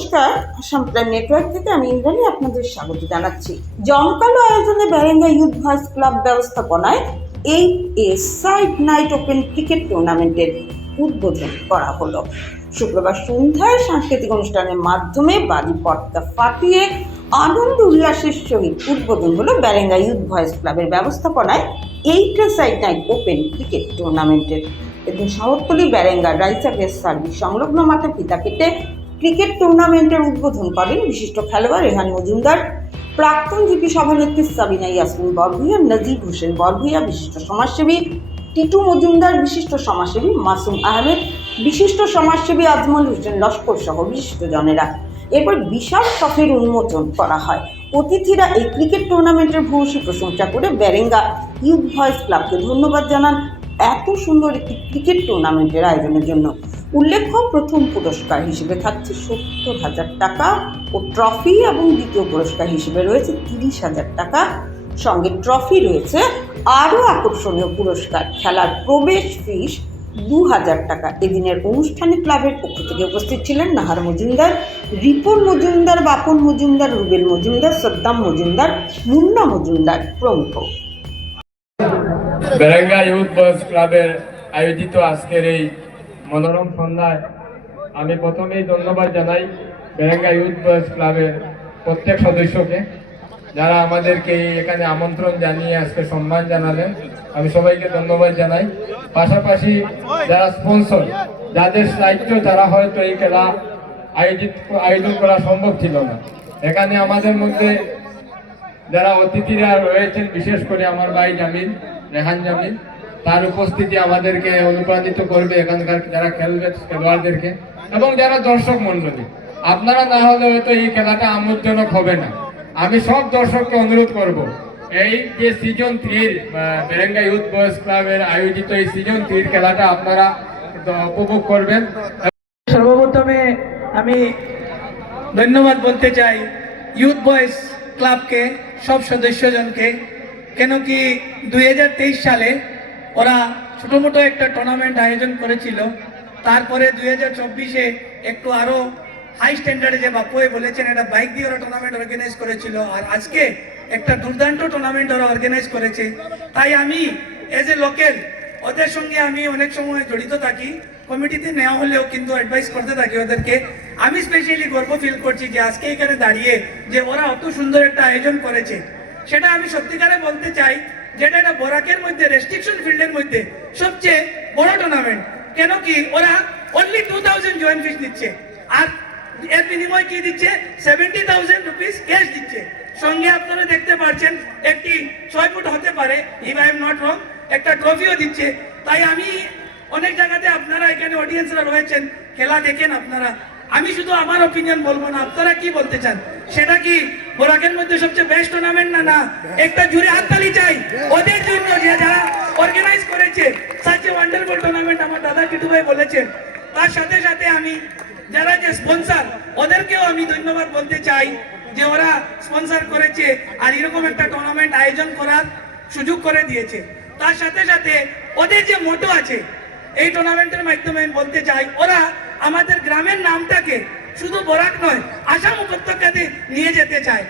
নমস্কার, Assam prime network থেকে আমি ইন্দ্রাণী আপনাদের স্বাগত জানাচ্ছি। জমকালো আয়োজনে ব্যারেঙ্গা ইউথ ভয়েস ক্লাব ব্যবস্থাপনায় এই A side night open cricket টুর্নামেন্টের উদ্বোধন করা হলো। শুক্রবার সন্ধ্যায় সাংস্কৃতিক অনুষ্ঠানের মাধ্যমে বাড়ি পটকা ফাটিয়ে আনন্দ উল্লাসের সহিত উদ্বোধন হলো ব্যারেঙ্গা ইউথ ভয়েস ক্লাবের ব্যবস্থাপনায় এইটা সাইড নাইট ওপেন ক্রিকেট টুর্নামেন্টের। এদিন শহরতলি ব্যারেঙ্গা রাইসা গেস্ট সার্ভিস সংলগ্ন মাঠে ফিতা কেটে ক্রিকেট টুর্নামেন্টের উদ্বোধন করেন বিশিষ্ট খেলোয়াড় রেহান মজুমদার, প্রাক্তন জিপি সভানেত্রী সাবিনা ইয়াসমিন বরভুইয়া নজিব হোসেন বরভুইয়া বিশিষ্ট সমাজসেবী টিটু মজুমদার, বিশিষ্ট সমাজসেবী মাসুম আহমেদ, বিশিষ্ট সমাজসেবী আজমল হোসেন লস্কর সহ বিশিষ্ট জনেরা। এরপর বিশাল ট্রফির উন্মোচন করা হয়। অতিথিরা এই ক্রিকেট টুর্নামেন্টের ভূয়সী প্রশংসা করে ব্যারেঙ্গা ইউথ ভয়েস ক্লাবকে ধন্যবাদ জানান এত সুন্দর একটি ক্রিকেট টুর্নামেন্টের আয়োজনের জন্য। উল্লেখ্য, প্রথম পুরস্কার হিসেবে থাকছে সত্তর হাজার টাকা ও ট্রফি এবং দ্বিতীয় পুরস্কার হিসেবে রয়েছে তিরিশ হাজার টাকা। সঙ্গে ট্রফি রয়েছে আরও আকর্ষণীয় পুরস্কার, খেলার প্রবেশ ফিস দু হাজার টাকা। এদিনের অনুষ্ঠানে ক্লাবের পক্ষ থেকে উপস্থিত ছিলেন নাহার মজুমদার, রিপন মজুমদার, বাপন মজুমদার, রুবেল মজুমদার, সদ্দাম মজুমদার, মুন্না মজুমদার প্রমুখ। বেরেঙ্গা ইউথ বয়েজ ক্লাবের আয়োজিত আজকের এই মনোরম সন্ধ্যায় আমি প্রথমেই ধন্যবাদ জানাই বেরেঙ্গা ইউথ বয়েজ ক্লাবের প্রত্যেক সদস্যকে যারা আমাদেরকে এখানে আমন্ত্রণ জানিয়ে আজকে সম্মান জানালেন। আমি সবাইকে ধন্যবাদ জানাই। পাশাপাশি যারা স্পন্সর যাদের দায়িত্ব তারা হয়তো এই খেলা আয়োজিত আয়োজন করা সম্ভব ছিল না। এখানে আমাদের মধ্যে যারা অতিথিরা রয়েছেন, বিশেষ করে আমার ভাই জামিন রেহান জামিন তার উপস্থিতি আমাদেরকে অনুপ্রাণিত করবে এখানকার যারা খেলবে খেলোয়াড়দেরকে এবং যারা দর্শক মন্ডলী আপনারা না হলে হয়তো এই খেলাটা আমোদজনক হবে না। আমি সব দর্শককে অনুরোধ করব, এই যে সিজন থ্রির বেরেঙ্গা ইউথ বয়েজ ক্লাবের আয়োজিত এই সিজন থ্রির খেলাটা আপনারা উপভোগ করবেন। সর্বপ্রথমে আমি ধন্যবাদ বলতে চাই ইউথ বয়েজ ক্লাবকে সব সদস্যজনকে। কেন কি দুই হাজার তেইশ সালে ওরা ছোটো মোটো একটা টুর্নামেন্ট আয়োজন করেছিল। তারপরে দুই হাজার চব্বিশে একটু আরও হাই স্ট্যান্ডার্ডে যে বাপুয়ে বলেছেন, একটা বাইক দিয়ে ওরা টুর্নামেন্ট অর্গানাইজ করেছিল। আর আজকে একটা দুর্দান্ত টুর্নামেন্ট ওরা অর্গানাইজ করেছে। তাই আমি এজ এ লোকেল ওদের সঙ্গে আমি অনেক সময় জড়িত থাকি। কমিটিতে নেওয়া হলেও কিন্তু অ্যাডভাইস করতে থাকি ওদেরকে। আমি স্পেশালি গর্ব ফিল করছি যে আজকে এখানে দাঁড়িয়ে যে ওরা অত সুন্দর একটা আয়োজন করেছে। সেটা আমি সত্যিকারে বলতে চাই যেটা একটা বরাকের মধ্যে রেস্ট্রিকশন ফিল্ডের মধ্যে সবচেয়ে বড় টুর্নামেন্ট কেন কি ওরা only two thousand joint fees দিচ্ছে। আর এর বিনিময় কি দিচ্ছে? সেভেন্টি থাউজেন্ড রুপিস ক্যাশ দিচ্ছে। সঙ্গে আপনারা দেখতে পাচ্ছেন, একটি ছয় ফুট হতে পারে if I am not wrong একটা ট্রফিও দিচ্ছে। তাই আমি অনেক জায়গাতে আপনারা এখানে অডিয়েন্সরা রয়েছেন, খেলা দেখেন আপনারা। আমি শুধু আমার অপিনিয়ন বলব না, আপনারা কি বলতে চান? সেটা কি বোরাকের মধ্যে সবচেয়ে বেস্ট টুর্নামেন্ট না না? একটা জুড়ে হাততালি চাই। ওদের জন্য যে যারা অর্গানাইজ করেছে সাচ ওয়ান্ডারফুল টুর্নামেন্ট আমার দাদা কিটু ভাই বলেছেন। তার সাথে সাথে আমি, যারা যে স্পন্সর ওদেরকেও আমি ধন্যবাদ বলতে চাই যে ওরা স্পন্সর করেছে আর এরকম একটা টুর্নামেন্ট আয়োজন করার সুযোগ করে দিয়েছে। তার সাথে সাথে ওদের যে মোটো আছে, এই টুর্নামেন্টের মাধ্যমে আমি বলতে চাই, ওরা আমাদের গ্রামের নামটাকে শুধু বরাক নয় আসাম নিয়ে যেতে চায়।